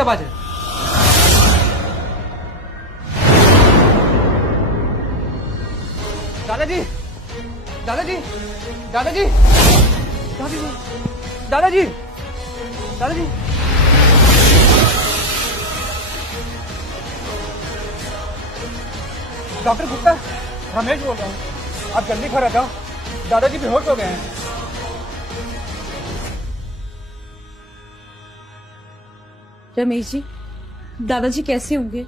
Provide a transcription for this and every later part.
आवाज है? दादाजी, दादाजी, दादाजी, दादाजी, दादाजी, दादाजी। डॉक्टर गुप्ता, रमेश बोल रहा हूँ। आप जल्दी घर आ जाओ, दादाजी बेहोश हो गए हैं। रमेश जी, दादाजी कैसे होंगे?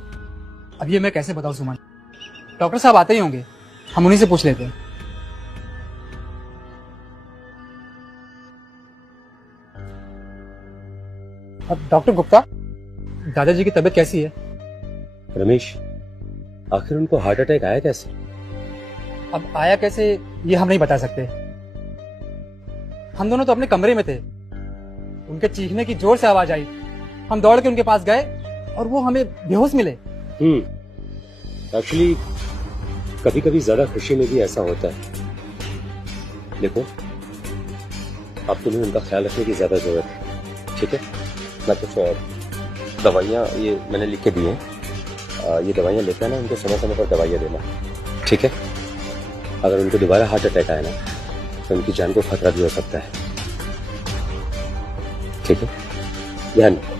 अब ये मैं कैसे बताऊं सुमन? डॉक्टर साहब आते ही होंगे, हम उन्हीं से पूछ लेते हैं। अब डॉक्टर गुप्ता, दादाजी की तबीयत कैसी है? रमेश, आखिर उनको हार्ट अटैक आया कैसे? अब आया कैसे ये हम नहीं बता सकते। हम दोनों तो अपने कमरे में थे, उनके चीखने की जोर से आवाज आई, हम दौड़ के उनके पास गए और वो हमें बेहोश मिले। एक्चुअली कभी कभी ज्यादा खुशी में भी ऐसा होता है। देखो, अब तुम्हें उनका ख्याल रखने की ज्यादा जरूरत है, ठीक है? मैं कुछ दवाइयाँ ये मैंने लिख के दी हैं, ये दवाइयाँ लेकर ना उनको समय समय पर दवाइयाँ देना, ठीक है? अगर उनको दोबारा हार्ट अटैक आया ना तो उनकी जान को खतरा भी हो सकता है, ठीक है? ध्यान रखो।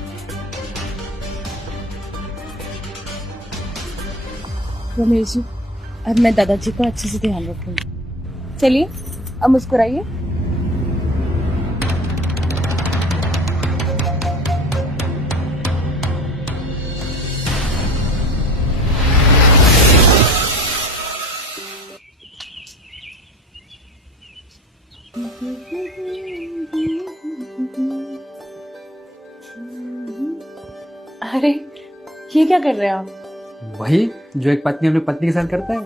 रमेश जी, अब मैं दादाजी का अच्छे से ध्यान रखूंगी। चलिए, अब मुस्कुराइए। अरे, ये क्या कर रहे हैं आप? वही जो एक पत्नी अपनी पत्नी के साथ करता है।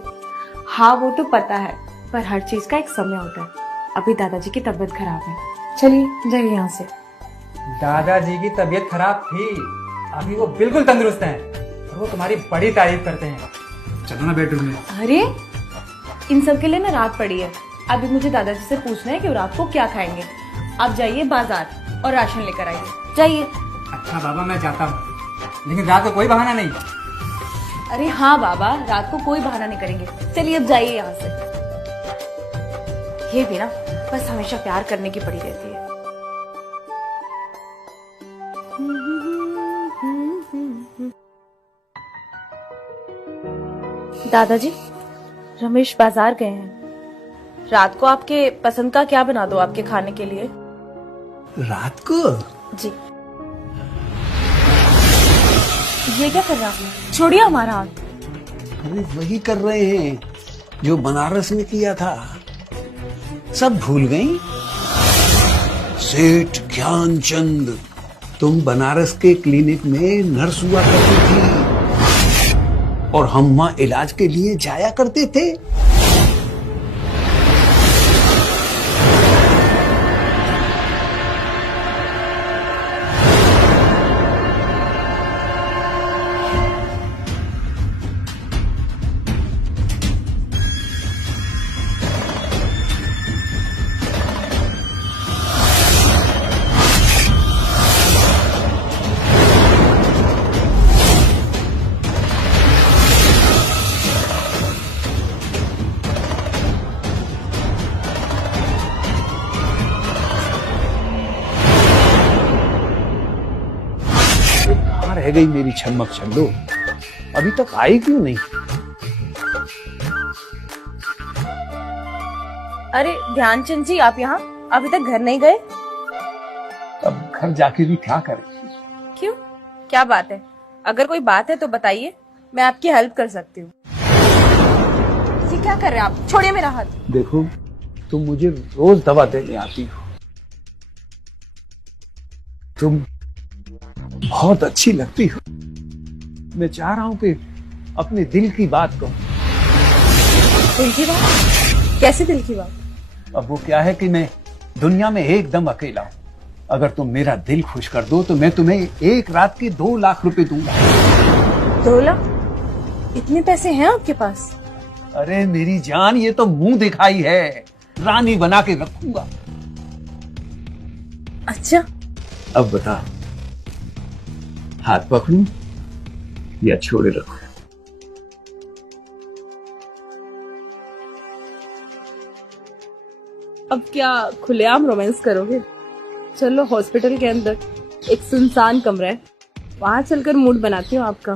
हाँ, वो तो पता है, पर हर चीज का एक समय होता है। अभी दादाजी की तबीयत खराब है, चलिए जाइए यहाँ से। दादाजी की तबीयत खराब थी, अभी वो बिल्कुल तंदुरुस्त हैं और वो तुम्हारी बड़ी तारीफ करते हैं। चलो ना बेडरूम में। अरे, इन सब के लिए ना रात पड़ी है, अभी मुझे दादाजी से पूछना है कि रात को क्या खाएंगे। आप जाइए बाजार और राशन लेकर आइए, जाइए। अच्छा बाबा, मैं जाता हूँ, लेकिन रात को कोई बहाना नहीं। अरे हाँ बाबा, रात को कोई बहाना नहीं करेंगे। चलिए अब जाइए यहाँ से। ये भी ना बस हमेशा प्यार करने की पड़ी रहती है। दादाजी, रमेश बाजार गए हैं, रात को आपके पसंद का क्या बना दो आपके खाने के लिए? रात को? जी। ये क्या कर रहा है? छोड़िए हमारा हाथ। अरे वही कर रहे हैं जो बनारस में किया था, सब भूल गई? सेठ ज्ञानचंद, तुम बनारस के क्लिनिक में नर्स हुआ करती थी और हम वहां इलाज के लिए जाया करते थे। रह गई मेरी छमक छल्लो, अभी तक आई क्यों नहीं? अरे ध्यानचंद जी, आप यहाँ अभी तक घर नहीं गए? अब घर जाके भी क्या करें? क्यों, क्या बात है? अगर कोई बात है तो बताइए, मैं आपकी हेल्प कर सकती हूँ। ये क्या कर रहे हैं आप? छोड़िए मेरा हाथ। देखो, तुम मुझे रोज दवा देने आती हो, तुम बहुत अच्छी लगती हो। मैं चाह रहा हूँ कि अपने दिल की बात कहूँ। दिल की बात? कैसे दिल की बात? अब वो क्या है कि मैं दुनिया में एकदम अकेला हूँ। अगर तुम मेरा दिल खुश कर दो तो मैं तुम्हें एक रात के 2 लाख रुपए दूंगा। 2 लाख? इतने पैसे हैं आपके पास? अरे मेरी जान, ये तो मुंह दिखाई है, रानी बना के रखूंगा। अच्छा, अब बता, हाथ पकड़ूं या छोड़े रखूं? अब क्या खुलेआम रोमांस करोगे? चलो हॉस्पिटल के अंदर एक सुनसान कमरा है, वहां चलकर मूड बनाती हूँ आपका।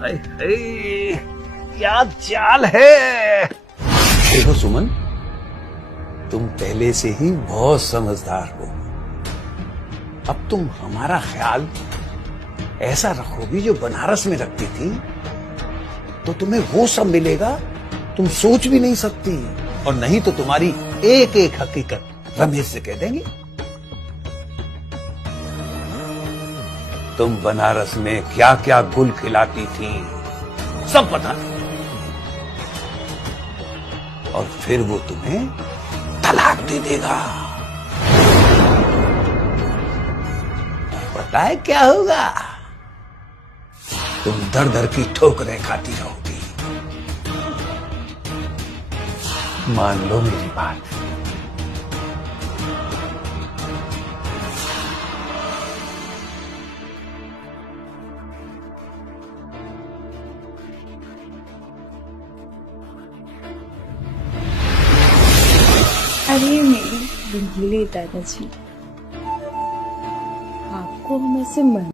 हाय हाय, क्या चाल है। देखो सुमन, तुम पहले से ही बहुत समझदार हो। अब तुम हमारा ख्याल ऐसा रखोगी जो बनारस में रखती थी, तो तुम्हें वो सब मिलेगा तुम सोच भी नहीं सकती। और नहीं तो तुम्हारी एक एक हकीकत रमेश से कह देंगे। तुम बनारस में क्या क्या गुल खिलाती थी सब पता था। और फिर वो तुम्हें तलाक दे देगा। पता है क्या होगा? तुम दर दर की ठोकरें खाती रहोगी। मान लो मेरी बात। अरे मेरी दिलगीले दादाजी, आपको हम ऐसे मन